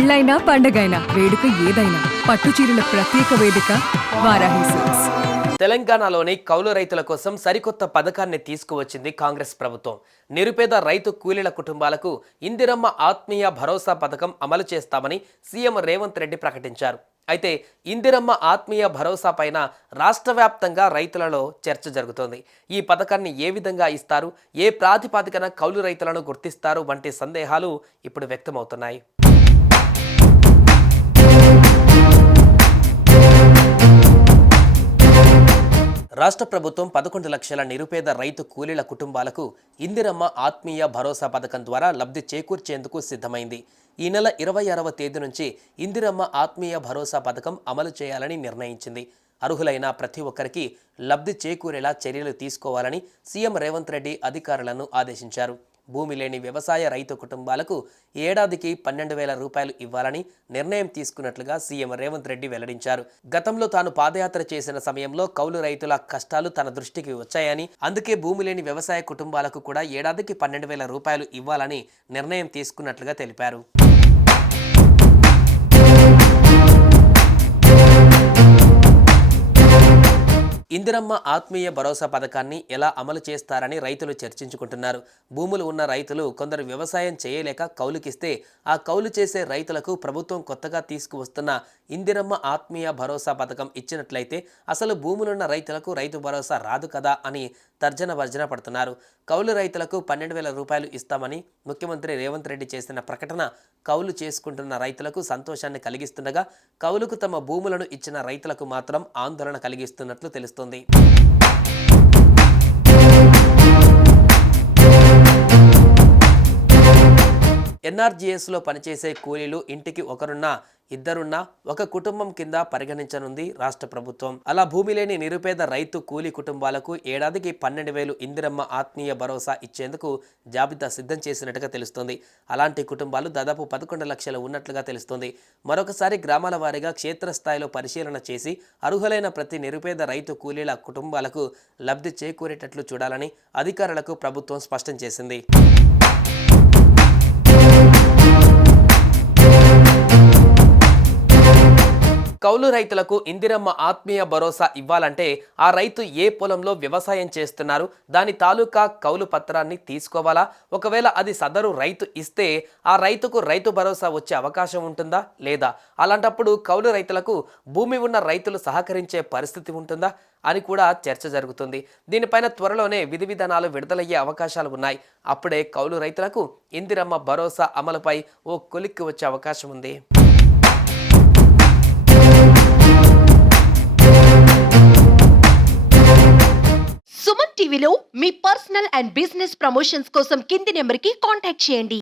పెళ్ళైనా పండగైనా వేడుక ఏదైనా పట్టు చీరల ప్రత్యేక వేదిక వారాహి సిల్క్స్. తెలంగాణలోని కౌలు రైతుల కోసం సరికొత్త పథకాన్ని తీసుకువచ్చింది కాంగ్రెస్ ప్రభుత్వం. నిరుపేద రైతు కూలీల కుటుంబాలకు ఇందిరమ్మ ఆత్మీయ భరోసా పథకం అమలు చేస్తామని సీఎం రేవంత్ రెడ్డి ప్రకటించారు. అయితే ఇందిరమ్మ ఆత్మీయ భరోసా పైన రాష్ట్ర వ్యాప్తంగా రైతులలో చర్చ జరుగుతోంది. ఈ పథకాన్ని ఏ విధంగా ఇస్తారు, ఏ ప్రాతిపదికన కౌలు రైతులను గుర్తిస్తారు వంటి సందేహాలు ఇప్పుడు వ్యక్తమవుతున్నాయి. రాష్ట్ర ప్రభుత్వం 11 లక్షల నిరుపేద రైతు కూలీల కుటుంబాలకు ఇందిరమ్మ ఆత్మీయ భరోసా పథకం ద్వారా లబ్ధి చేకూర్చేందుకు సిద్ధమైంది. ఈ నెల 26వ తేదీ నుంచి ఇందిరమ్మ ఆత్మీయ భరోసా పథకం అమలు చేయాలని నిర్ణయించింది. అర్హులైన ప్రతి ఒక్కరికి లబ్ధి చేకూరేలా చర్యలు తీసుకోవాలని సీఎం రేవంత్ రెడ్డి అధికారులను ఆదేశించారు. భూమి లేని వ్యవసాయ రైతు కుటుంబాలకు ఏడాదికి 12,000 రూపాయలు ఇవ్వాలని నిర్ణయం తీసుకున్నట్లుగా సీఎం రేవంత్ రెడ్డి వెల్లడించారు. గతంలో తాను పాదయాత్ర చేసిన సమయంలో కౌలు రైతుల కష్టాలు తన దృష్టికి వచ్చాయని, అందుకే భూమి లేని వ్యవసాయ కుటుంబాలకు కూడా ఏడాదికి 12,000 రూపాయలు ఇవ్వాలని నిర్ణయం తీసుకున్నట్లుగా తెలిపారు. ఇందిరమ్మ ఆత్మీయ భరోసా పథకాన్ని ఎలా అమలు చేస్తారని రైతులు చర్చించుకుంటున్నారు. భూములు ఉన్న రైతులు కొందరు వ్యవసాయం చేయలేక కౌలుకిస్తే ఆ కౌలు చేసే రైతులకు ప్రభుత్వం కొత్తగా తీసుకువస్తున్న ఇందిరమ్మ ఆత్మీయ భరోసా పథకం ఇచ్చినట్లయితే అసలు భూములున్న రైతులకు రైతు భరోసా రాదు కదా అని తర్జన భర్జన పడుతున్నారు. కౌలు రైతులకు 12,000 రూపాయలు ఇస్తామని ముఖ్యమంత్రి రేవంత్ రెడ్డి చేసిన ప్రకటన కౌలు చేసుకుంటున్న రైతులకు సంతోషాన్ని కలిగిస్తుండగా, కౌలుకు తమ భూములను ఇచ్చిన రైతులకు మాత్రం ఆందోళన కలిగిస్తున్నట్లు తెలుస్తోంది. ఎన్ఆర్జీఎస్లో పనిచేసే కూలీలు ఇంటికి ఒకరున్నా ఇద్దరున్నా ఒక కుటుంబం కింద పరిగణించనుంది రాష్ట్ర ప్రభుత్వం. అలా భూమి లేని నిరుపేద రైతు కూలీ కుటుంబాలకు ఏడాదికి 12,000 ఇందిరమ్మ ఆత్మీయ భరోసా ఇచ్చేందుకు జాబితా సిద్ధం చేసినట్టుగా తెలుస్తోంది. అలాంటి కుటుంబాలు దాదాపు 11 లక్షలు ఉన్నట్లుగా తెలుస్తోంది. మరొకసారి గ్రామాల వారీగా క్షేత్రస్థాయిలో పరిశీలన చేసి అర్హులైన ప్రతి నిరుపేద రైతు కూలీల కుటుంబాలకు లబ్ధి చేకూరేటట్లు చూడాలని అధికారులకు ప్రభుత్వం స్పష్టం చేసింది. కౌలు రైతులకు ఇందిరమ్మ ఆత్మీయ భరోసా ఇవ్వాలంటే ఆ రైతు ఏ పొలంలో వ్యవసాయం చేస్తున్నారు, దాని తాలూకా కౌలు పత్రాన్ని తీసుకోవాలా? ఒకవేళ అది సదరు రైతు ఇస్తే ఆ రైతుకు రైతు భరోసా వచ్చే అవకాశం ఉంటుందా లేదా? అలాంటప్పుడు కౌలు రైతులకు భూమి ఉన్న రైతులు సహకరించే పరిస్థితి ఉంటుందా అని కూడా చర్చ జరుగుతుంది. దీనిపైన త్వరలోనే విధి విధానాలు విడుదలయ్యే అవకాశాలు ఉన్నాయి. అప్పుడే కౌలు రైతులకు ఇందిరమ్మ భరోసా అమలుపై ఓ కొలిక్కి వచ్చే అవకాశం ఉంది. సుమన్ టీవీలో మీ పర్సనల్ అండ్ బిజినెస్ ప్రమోషన్స్ కోసం కింది నెంబర్కి కాంటాక్ట్ చేయండి.